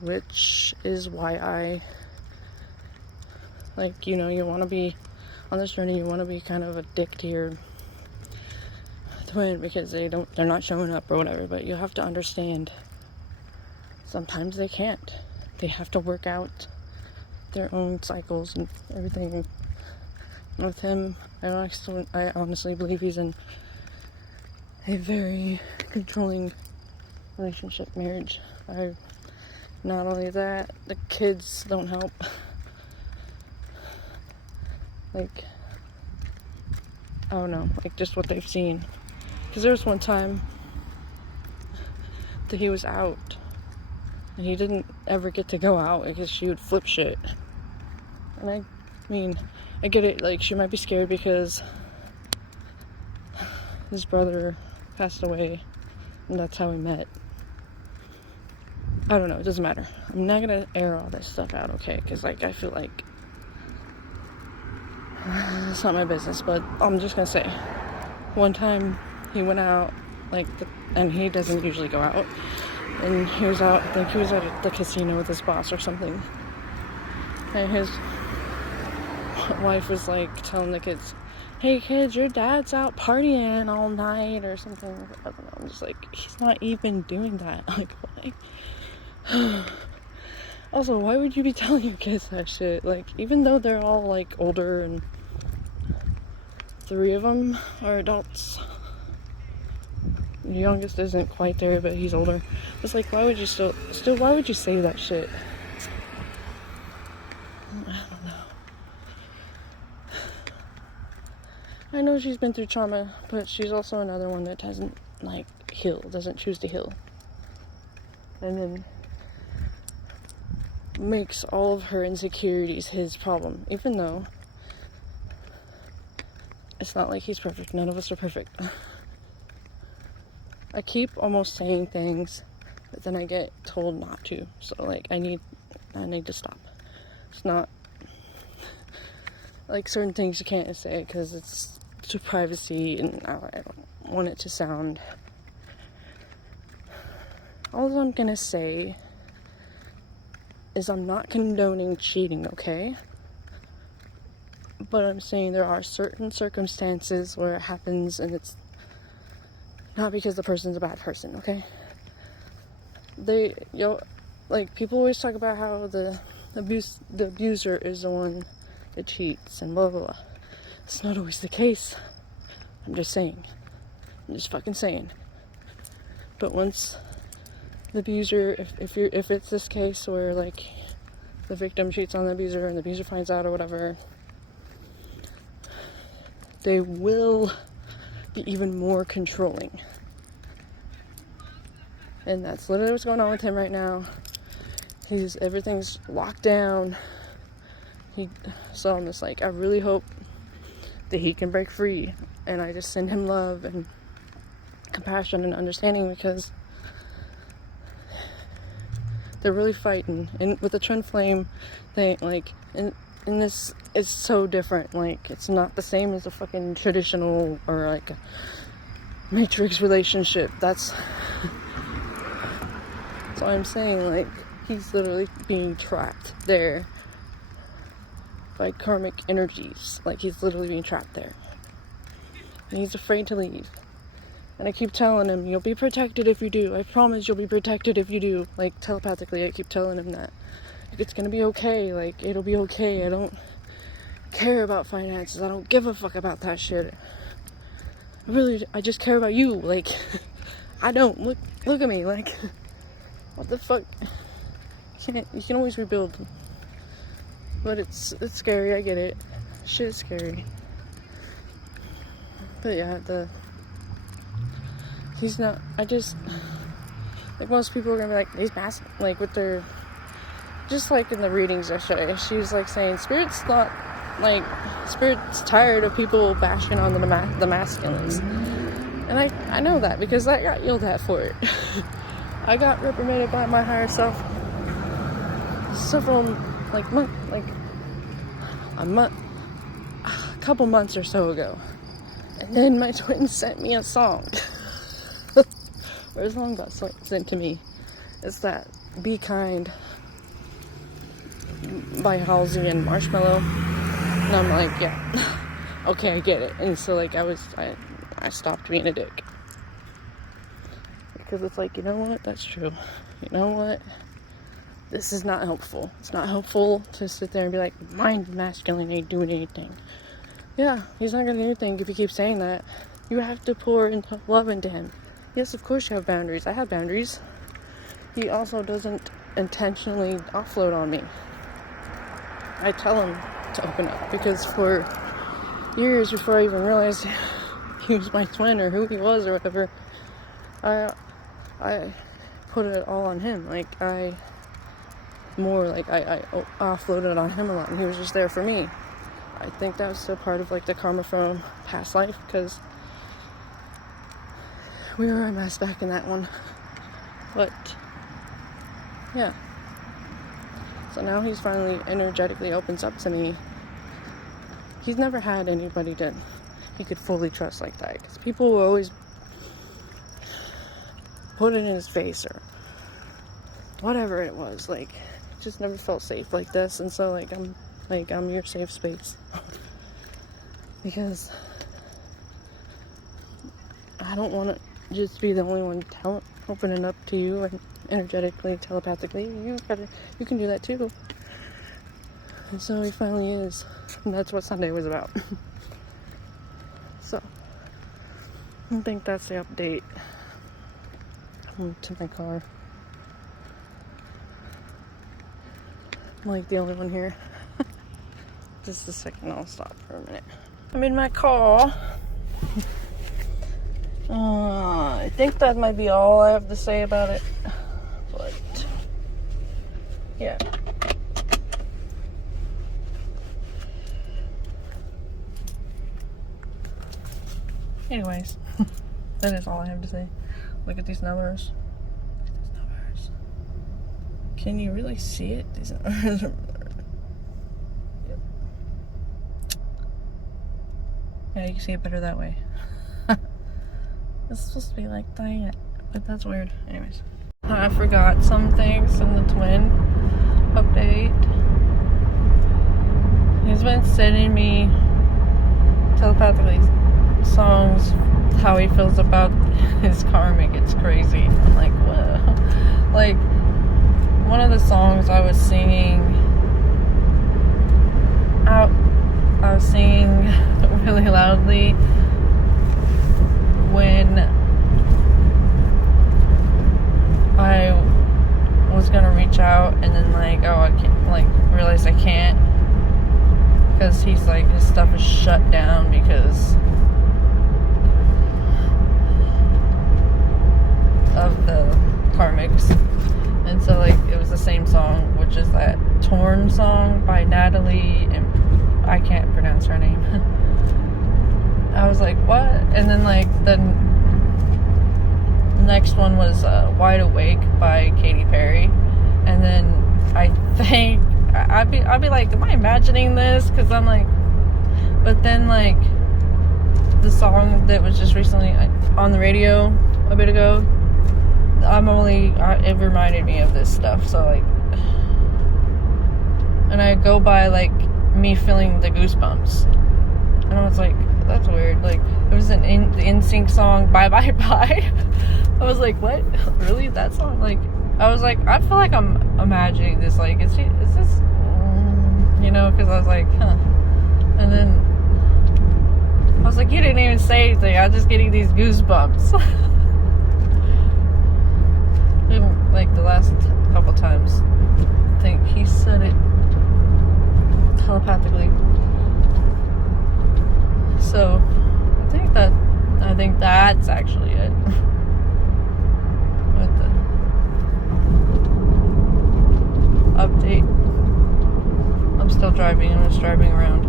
which is why I, like, you know, you want to be on this journey, you want to be kind of a dick to your twin because they're not showing up or whatever, but you have to understand sometimes they can't. They have to work out their own cycles and everything. With him, I honestly believe he's in a very controlling relationship, marriage. Not only that, the kids don't help. Like, I don't know, like just what they've seen. Because there was one time that he was out and he didn't ever get to go out because she would flip shit. And I mean, I get it, like, she might be scared because his brother passed away and that's how we met. I don't know, it doesn't matter. I'm not gonna air all this stuff out, okay? Because, like, I feel like it's not my business, but I'm just gonna say, one time he went out, like, and he doesn't usually go out, and he was out, I think he was at the casino with his boss or something, and his wife was, like, telling the kids, hey kids, your dad's out partying all night or something. I don't know, I'm just like, he's not even doing that. Like, why? Also, why would you be telling your kids that shit? Like, even though they're all, like, older and 3 of them are adults, the youngest isn't quite there, but he's older. It's like, why would you still why would you say that shit? I don't know. I know she's been through trauma, but she's also another one that doesn't, like, heal, doesn't choose to heal. And then makes all of her insecurities his problem, even though it's not like he's perfect. None of us are perfect. I keep almost saying things, but then I get told not to. So, like, I need to stop. It's not like certain things you can't say because it's to privacy, and I don't want it to sound. All I'm gonna say is I'm not condoning cheating, okay? But I'm saying there are certain circumstances where it happens and it's not because the person's a bad person, okay? Like, people always talk about how the abuser is the one that cheats and blah blah blah. It's not always the case. I'm just saying. I'm just fucking saying. But once the abuser, if it's this case where, like, the victim cheats on the abuser and the abuser finds out or whatever, they will be even more controlling. And that's literally what's going on with him right now. Everything's locked down. So I'm just like, I really hope that he can break free. And I just send him love and compassion and understanding, because they're really fighting. And with the twin flame thing, like, in this, it's so different. Like, it's not the same as a fucking traditional or, like, a matrix relationship. That's what I'm saying. Like, he's literally being trapped there by karmic energies. Like, he's literally being trapped there. And he's afraid to leave. And I keep telling him, you'll be protected if you do. I promise you'll be protected if you do. Like, telepathically, I keep telling him that. Like, it's gonna be okay. Like, it'll be okay. I don't care about finances. I don't give a fuck about that shit. I just care about you. Like, I don't. Look at me. Like, what the fuck? You can always rebuild. But it's scary. I get it. Shit is scary. But yeah, he's not, like, most people are gonna be like, he's massive, like, with their, just like in the readings yesterday, she was like saying, Spirit's tired of people bashing on the masculines. And I know that, because I got yelled at for it. I got reprimanded by my higher self a couple months or so ago. And then my twin sent me a song. Or a song got sent to me. It's that Be Kind by Halsey and Marshmello. And I'm like, yeah, okay, I get it. And so like I stopped being a dick. Because it's like, you know what, that's true. You know what? This is not helpful. It's not helpful to sit there and be like, my masculine ain't doing anything. Yeah, he's not gonna do anything if you keep saying that. You have to pour love into him. Yes, of course you have boundaries. I have boundaries. He also doesn't intentionally offload on me. I tell him to open up, because for years before I even realized he was my twin or who he was or whatever, I put it all on him. Like I offloaded on him a lot, and he was just there for me. I think that was still part of like the karma from past life, because we were a mess back in that one. But yeah, so now he's finally energetically opens up to me. He's never had anybody that he could fully trust like that, because people will always put it in his face or whatever it was. Like, just never felt safe like this. And so I'm your safe space. Because I don't want to just be the only one opening up to you and energetically, telepathically. You can do that too. And so he finally is. And that's what Sunday was about. So I think that's the update. To my car. I'm like the only one here. Just a second, I'll stop for a minute. I'm in my car. I think that might be all I have to say about it. But yeah. Anyways, that is all I have to say. Look at these numbers. Can you really see it? These numbers. Yep. Yeah, you can see it better that way. It's supposed to be like that, but that's weird. Anyways, I forgot some things in the twin update. He's been sending me telepathically songs, how he feels about his karmic. It's crazy. I'm like, whoa. Like, one of the songs I was singing out, I was singing really loudly when I was gonna reach out, and then like, oh, I can't, like, realized I can't, because he's like, his stuff is shut down because of the karmics. And so like, it was the same song, which is that Torn song by Natalie, and I can't pronounce her name. I was like, what? And then like the next one was Wide Awake by Katy Perry. And then I think I'd be like, am I imagining this? Because I'm like, but then like the song that was just recently on the radio a bit ago, it reminded me of this stuff. So like, and I go by like me feeling the goosebumps, and I was like, that's weird. Like, it was the NSYNC song Bye Bye Bye. I was like, what? Really? That song? Like, I was like, I feel like I'm imagining this. Like, is this you know, because I was like, huh. And then I was like, you didn't even say anything, I'm just getting these goosebumps. And like the last couple times, I think he said it telepathically. So I think that's actually it. With the update. I'm still driving. I'm just driving around.